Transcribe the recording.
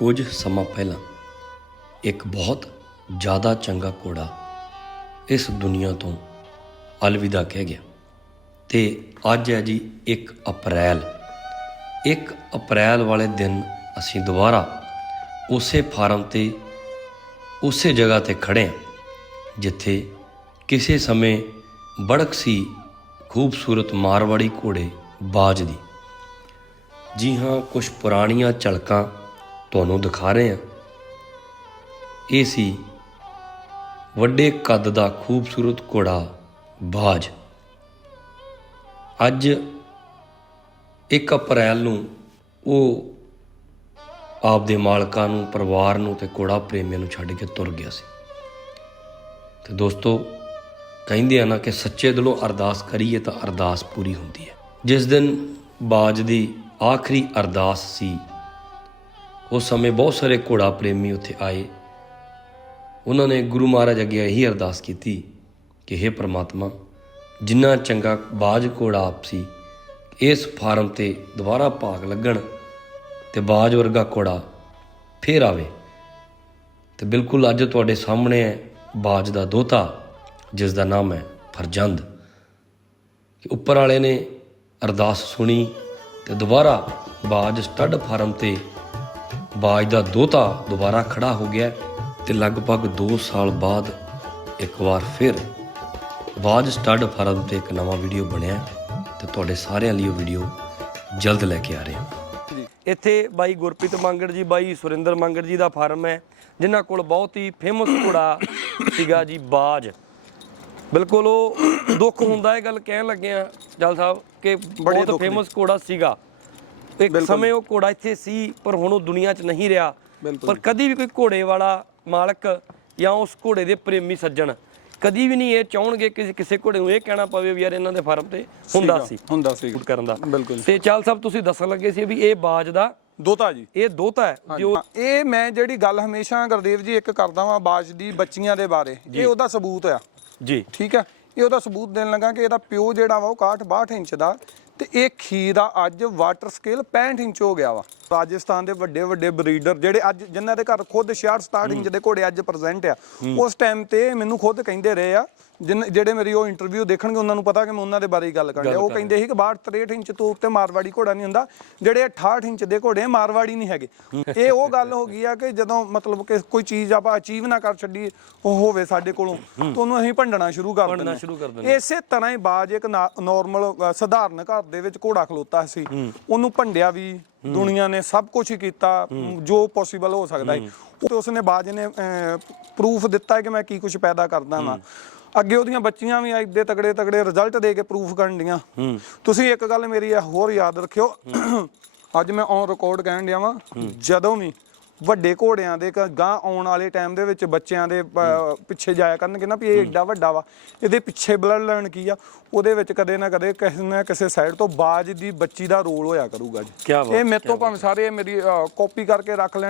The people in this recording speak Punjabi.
ਕੁਝ ਸਮਾਂ ਪਹਿਲਾਂ ਇੱਕ ਬਹੁਤ ਜ਼ਿਆਦਾ ਚੰਗਾ ਘੋੜਾ ਇਸ ਦੁਨੀਆ ਤੋਂ ਅਲਵਿਦਾ ਕਹਿ ਗਿਆ। ਤੇ ਅੱਜ ਹੈ ਜੀ 1 ਅਪ੍ਰੈਲ। 1 ਅਪ੍ਰੈਲ ਵਾਲੇ ਦਿਨ ਅਸੀਂ ਦੁਬਾਰਾ ਉਸੇ ਫਾਰਮ ਤੇ, ਉਸੇ ਜਗ੍ਹਾ ਤੇ ਖੜੇ ਹਾਂ, ਜਿੱਥੇ ਕਿਸੇ ਸਮੇਂ ਬੜਕ ਸੀ ਖੂਬਸੂਰਤ ਮਾਰਵਾੜੀ ਘੋੜੇ ਬਾਜ ਦੀ। ਜੀ ਹਾਂ, ਕੁਝ ਪੁਰਾਣੀਆਂ ਝਲਕਾਂ ਤੁਹਾਨੂੰ ਦਿਖਾ ਰਹੇ ਹਾਂ। ਇਹ ਸੀ ਵੱਡੇ ਕੱਦ ਦਾ ਖੂਬਸੂਰਤ ਘੋੜਾ ਬਾਜ। ਅੱਜ 1 ਅਪ੍ਰੈਲ ਨੂੰ ਉਹ ਆਪਦੇ ਮਾਲਕਾਂ ਨੂੰ, ਪਰਿਵਾਰ ਨੂੰ ਤੇ ਘੋੜਾ ਪ੍ਰੇਮੀਆਂ ਨੂੰ ਛੱਡ ਕੇ ਤੁਰ ਗਿਆ ਸੀ। ਤੇ ਦੋਸਤੋ, ਕਹਿੰਦੇ ਆ ਨਾ ਕਿ ਸੱਚੇ ਦਿਲੋਂ ਅਰਦਾਸ ਕਰੀਏ ਤਾਂ ਅਰਦਾਸ ਪੂਰੀ ਹੁੰਦੀ ਹੈ। ਜਿਸ ਦਿਨ ਬਾਜ ਦੀ ਆਖਰੀ ਅਰਦਾਸ ਸੀ ਉਸ ਸਮੇਂ ਬਹੁਤ ਸਾਰੇ ਘੋੜਾ ਪ੍ਰੇਮੀ ਉੱਥੇ ਆਏ। ਉਹਨਾਂ ਨੇ ਗੁਰੂ ਮਹਾਰਾਜ ਅੱਗੇ ਇਹੀ ਅਰਦਾਸ ਕੀਤੀ ਕਿ हे ਪ੍ਰਮਾਤਮਾ, ਜਿੰਨਾ ਚੰਗਾ ਬਾਜ ਘੋੜਾ ਆਪ ਸੀ, ਇਸ ਫਾਰਮ ਤੇ ਦੁਬਾਰਾ ਭਾਗ ਲੱਗਣ ਤੇ ਬਾਜ ਵਰਗਾ ਘੋੜਾ ਫੇਰ ਆਵੇ। ਤੇ ਬਿਲਕੁਲ ਅੱਜ ਤੁਹਾਡੇ ਸਾਹਮਣੇ ਹੈ ਬਾਜ ਦਾ ਦੋਤਾ, ਜਿਸ ਦਾ ਨਾਮ ਹੈ ਫਰਜੰਦ। ਕਿ ਉੱਪਰ ਵਾਲੇ ਨੇ ਅਰਦਾਸ ਸੁਣੀ ਤੇ ਦੁਬਾਰਾ ਬਾਜ ਸਟੱਡ ਫਾਰਮ ਤੇ ਬਾਜ ਦਾ ਦੋਤਾ ਦੁਬਾਰਾ ਖੜਾ ਹੋ ਗਿਆ ਤੇ ਲਗਭਗ 2 ਸਾਲ ਬਾਅਦ ਇੱਕ ਵਾਰ ਫਿਰ ਬਾਜ ਸਟੱਡ ਫਾਰਮ ਤੇ ਇੱਕ ਨਵਾਂ ਵੀਡੀਓ ਬਣਿਆ ਤੇ ਤੁਹਾਡੇ ਸਾਰਿਆਂ ਲਈ ਉਹ ਵੀਡੀਓ ਜਲਦ ਲੈ ਕੇ ਆ ਰਹੇ ਹਾਂ। ਇੱਥੇ ਬਾਈ ਗੁਰਪ੍ਰੀਤ ਮੰਗੜ ਜੀ ਬਾਈ ਸੁਰਿੰਦਰ ਮੰਗੜ ਜੀ ਦਾ ਫਾਰਮ ਹੈ ਜਿਨ੍ਹਾਂ ਕੋਲ ਬਹੁਤ ਹੀ ਫੇਮਸ ਘੋੜਾ ਸੀਗਾ ਜੀ ਬਾਜ। ਬਿਲਕੁਲ ਉਹ ਦੁੱਖ ਹੁੰਦਾ ਇਹ ਗੱਲ ਕਹਿਣ ਲੱਗੇ ਆ ਜਲ ਸਾਹਿਬ ਕਿ ਬਹੁਤ ਫੇਮਸ ਘੋੜਾ ਸੀਗਾ। ਇੱਕ ਸਮੇਂ ਉਹ ਘੋੜਾ ਇੱਥੇ ਸੀ ਪਰ ਹੁਣ ਉਹ ਦੁਨੀਆ 'ਚ ਨਹੀਂ ਰਿਹਾ। ਪਰ ਕਦੀ ਵੀ ਕੋਈ ਘੋੜੇ ਵਾਲਾ ਮਾਲਕ ਜਾਂ ਉਸ ਘੋੜੇ ਦੇ ਪ੍ਰੇਮੀ ਸੱਜਣ ਕਦੀ ਵੀ ਨਹੀਂ ਇਹ ਚਾਹਣਗੇ ਕਿ ਕਿਸੇ ਘੋੜੇ ਨੂੰ ਇਹ ਕਹਿਣਾ ਪਵੇ ਵੀ ਯਾਰ ਇਹਨਾਂ ਦੇ ਫਾਰਮ ਤੇ ਹੁੰਦਾ ਸੀ ਹੁੰਦਾ ਸੀ ਕਰਨ ਦਾ। ਬਿਲਕੁਲ। ਤੇ ਚਾਲ ਸਾਹਿਬ ਤੁਸੀਂ ਦੱਸਣ ਲੱਗੇ ਸੀ ਵੀ ਇਹ ਬਾਜ ਦਾ ਦੋਤਾ ਜੀ। ਇਹ ਦੋਤਾ ਹੈ ਜੋ ਇਹ ਮੈਂ ਜਿਹੜੀ ਗੱਲ ਹਮੇਸ਼ਾ ਗੁਰਦੇਵ ਜੀ ਇੱਕ ਕਰਦਾ ਵਾਂ ਬਾਜ ਦੀ ਬੱਚੀਆਂ ਦੇ ਬਾਰੇ। ਇਹ ਉਹਦਾ ਸਬੂਤ ਆ। ਜੀ। ਠੀਕ ਹੈ? ਇਹ ਉਹਦਾ ਸਬੂਤ ਦੇਣ ਲੱਗਾ ਕਿ ਇਹਦਾ ਪਿਓ ਜਿਹੜਾ ਵਾ ਉਹ 61 62 ਇੰਚ ਦਾ ਤੇ ਇਹ ਖੀਰ ਦਾ ਅੱਜ ਵਾਟਰ ਸਕੇਲ 65 ਇੰਚ ਹੋ ਗਿਆ ਵਾ। ਰਾਜਸਥਾਨ ਦੇ ਵੱਡੇ ਵੱਡੇ ਬਰੀਡਰ ਜਿਹੜੇ ਅੱਜ ਜਿਨ੍ਹਾਂ ਦੇ ਘਰ ਖੁਦ 66 67 ਇੰਚ ਦੇ ਘੋੜੇ ਅੱਜ ਪ੍ਰੈਜ਼ੈਂਟ ਆ ਉਸ ਟਾਈਮ ਤੇ ਮੈਨੂੰ ਖੁਦ ਕਹਿੰਦੇ ਰਹੇ ਆ ਜਿਹੜੇ ਮੇਰੀ ਉਹ ਇੰਟਰਵਿਊ ਦੇਖਣਗੇ ਉਹਨਾਂ ਨੂੰ ਪਤਾ ਕਿ ਮੈਂ ਉਹਨਾਂ ਦੇ ਬਾਰੇ ਹੀ ਗੱਲ ਡਿਆ ਉਹ ਕਹਿੰਦੇ ਸੀ ਕਿ 62 63 ਇੰਚ ਤੋਂ ਉੱਤੇ ਮਾਰਵਾੜੀ ਘੋੜਾ ਨਹੀਂ ਹੁੰਦਾ ਜਿਹੜੇ 68 ਇੰਚ ਦੇ ਘੋੜੇ ਮਾਰਵਾੜੀ ਨਹੀਂ ਹੈਗੇ। ਇਹ ਉਹ ਗੱਲ ਹੋ ਗਈ ਆ ਕਿ ਜਦੋਂ ਮਤਲਬ ਕਿ ਕੋਈ ਚੀਜ਼ ਆਪਾਂ ਅਚੀਵ ਨਾ ਕਰ ਛੱਡੀ ਉਹ ਹੋਵੇ ਸਾਡੇ ਕੋਲੋਂ ਤਾਂ ਉਹਨੂੰ ਅਸੀਂ ਭੰਡਣਾ ਸ਼ੁਰੂ ਕਰ ਦਿੰਦੇ ਸ਼ੁਰੂ ਕਰ ਦਿੰਦੇ ਇਸੇ ਤਰ੍ਹਾਂ ਹੀ ਬਾਜ ਇੱਕ ਨਾਰਮਲ ਸਧਾਰਨ ਘਰ ਦੇ ਵਿੱਚ ਘੋੜਾ ਖਲੋਤਾ ਸੀ। ਉਹਨੂੰ ਭੰਡਿਆ ਵੀ ਦੁਨੀਆ ਨੇ ਸਭ ਕੁਝ ਕੀਤਾ ਜੋ ਪੋਸੀਬਲ ਹੋ ਸਕਦਾ ਹੈ। ਤੇ ਉਸਨੇ ਬਾਜ ਨੇ ਪ੍ਰੂਫ ਦਿੱਤਾ ਹੈ ਕਿ ਮੈਂ ਕੀ ਕੁਝ ਪੈਦਾ ਕਰਦਾ ਹਾਂ। ਅੱਗੇ ਉਹਦੀਆਂ ਬੱਚੀਆਂ ਵੀ ਐਡੇ ਤਗੜੇ ਤਗੜੇ ਰਿਜ਼ਲਟ ਦੇ ਕੇ ਪ੍ਰੂਫ ਕਰਨ ਡੀਆਂ। ਤੁਸੀਂ ਇੱਕ ਗੱਲ ਮੇਰੀ ਹੋਰ ਯਾਦ ਰੱਖਿਓ। ਅੱਜ ਮੈਂ ਔਨ ਰਿਕਾਰਡ ਕਹਿਣ ਡਿਆ ਵਾਂ ਜਦੋਂ ਵੀ ਵੱਡੇ ਘੋੜਿਆਂ ਦੇ ਗਾਂ ਆਉਣ ਵਾਲੇ ਟਾਈਮ ਦੇ ਵਿੱਚ ਬੱਚਿਆਂ ਦੇ ਪਿੱਛੇ ਜਾਇਆ ਕਰਨਗੇ ਨਾ ਵੀ ਇਹ ਏਡਾ ਵੱਡਾ ਵਾ। ਇਹਦੇ ਪਿੱਛੇ ਬਲੱਡ ਲਾਈਨ ਕੀ ਆ? ਉਹਦੇ ਵਿੱਚ ਕਦੇ ਨਾ ਕਦੇ ਕਿਸੇ ਨਾ ਕਿਸੇ ਸਾਈਡ ਤੋਂ ਬਾਜ ਦੀ ਬੱਚੀ ਦਾ ਰੋਲ ਹੋਇਆ ਕਰੂਗਾ ਜੀ। ਇਹ ਮੇਰੇ ਤੋਂ ਭਾਵੇਂ ਸਾਰੇ ਮੇਰੀ ਕਾਪੀ ਕਰਕੇ ਰੱਖ ਲੈਣ।